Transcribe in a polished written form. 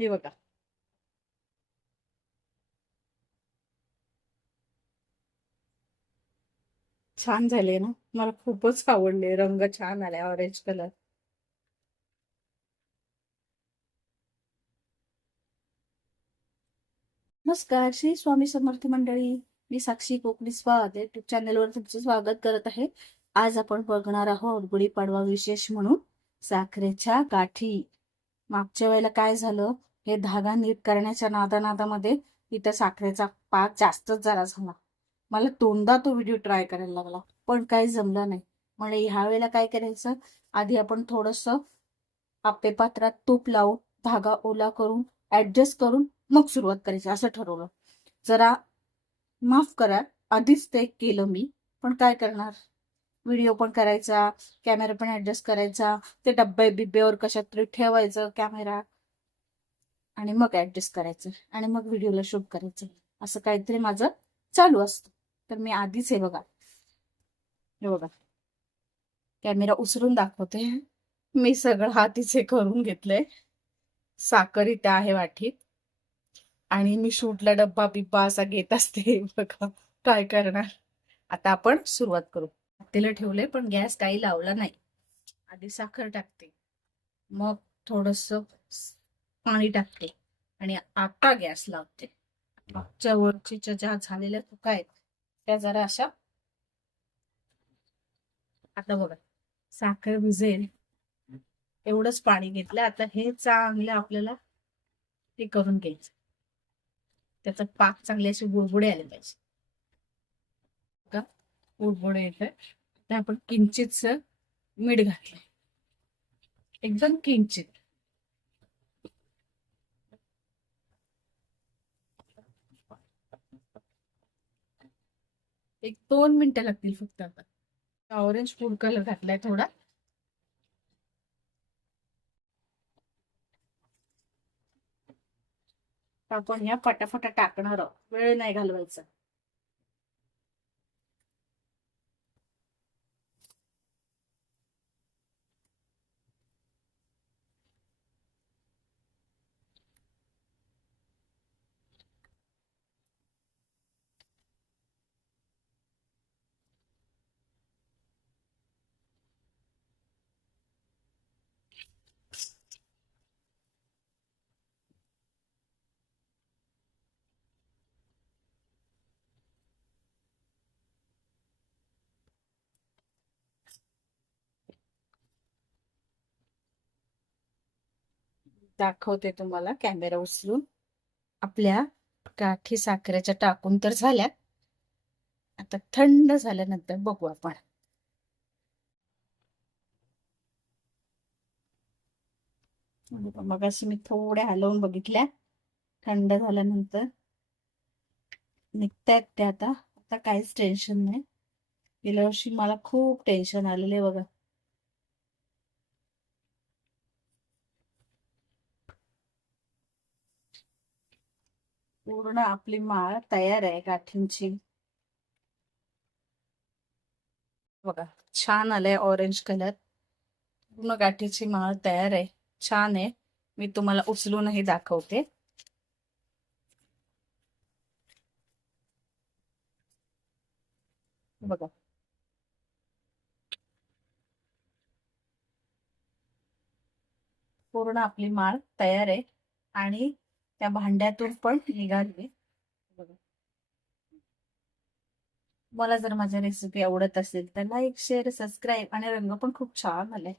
हे बघा. छान झाले ना. मला खूपच आवडले. रंग छान आलाय, ऑरेंज कलर. नमस्कार, श्री स्वामी समर्थ मंडळी. मी साक्षी कोकणी स्वाद युट्यूब चॅनलवर तुमचं स्वागत करत आहे. आज आपण बघणार आहोत गुढीपाडवा विशेष म्हणून साखरेच्या गाठी. मागच्या वेळेला काय झालं, हे धागा नीट करण्याच्या नादानादामध्ये इथं साखरेचा पाक जास्तच जरा झाला. मला दोनदा तो व्हिडिओ ट्राय करायला लागला, पण काही जमलं नाही. म्हणजे ह्या वेळेला काय करायचं, आधी आपण थोडस आप्पे पात्रात तूप लावून धागा ओला करून ऍडजस्ट करून मग सुरुवात करायची असं ठरवलं. जरा माफ करा, आधीच ते केलं मी, पण काय करणार. व्हिडिओ पण करायचा, कॅमेरा पण ऍडजस्ट करायचा, ते डब्बे बिब्बेवर कशात तरी ठेवायचं कॅमेरा, आणि मग ऍडजस्ट करायचं आणि मग व्हिडिओला शूट करायचं. असं काहीतरी माझं चालू असतं. तर मी आधीच हे बघा कॅमेरा उचलून दाखवते. मी सगळं हातीच हे करून घेतलंय. साखर इथे आहे वाटीत, आणि मी शूटला डब्बा बिब्बा असा घेत असते. बघा काय करणार. आता आपण सुरुवात करू. तेल ठेवले पण गॅस काही लावला नाही. आधी साखर टाकते, मग थोडस पाणी टाकते आणि आता गॅस लावते. मागच्या वरच्या ज्या झालेल्या चुका आहेत त्या जरा अशा. आता बघा साखर भिजेल एवढंच पाणी घेतलं. आता हे चांगलं आपल्याला ते करून घ्यायचं. त्याचा पाक चांगले असे बुडबुडे आले पाहिजे. का बुडबुडे येत आहे, आपण किंचितच मीठ घातलं, एकदम किंचित. एक 2 मिनिटं लागतील फक्त. आता ऑरेंज फूड कलर घातलाय थोडा. आपण या फटाफटा टाकणार आहोत, वेळ नाही घालवायचा. दाखवते तुम्हाला कॅमेरा उचलून. आपल्या गाठी साखरेच्या टाकून तर झाल्या. आता थंड झाल्यानंतर बघू आपण. मग अशी मी थोड्या हलवून बघितल्या, थंड झाल्यानंतर निघतायत ते. आता आता काहीच टेन्शन नाही. गेल्या वर्षी मला खूप टेन्शन आलेले बघा. पूर्ण आपली माळ तयार आहे गाठींची. बघा छान आलंय ऑरेंज कलर. पूर्ण गाठीची माळ तयार आहे, छान आहे. मी तुम्हाला उचलूनही दाखवते. बघा पूर्ण आपली माळ तयार आहे आणि त्या भांड्यातून पण निघाली. बघा. मला जर माझ्या रेसिपी आवडत असेल तर लाईक शेअर सबस्क्राईब, आणि रंग पण खूप छान आलाय.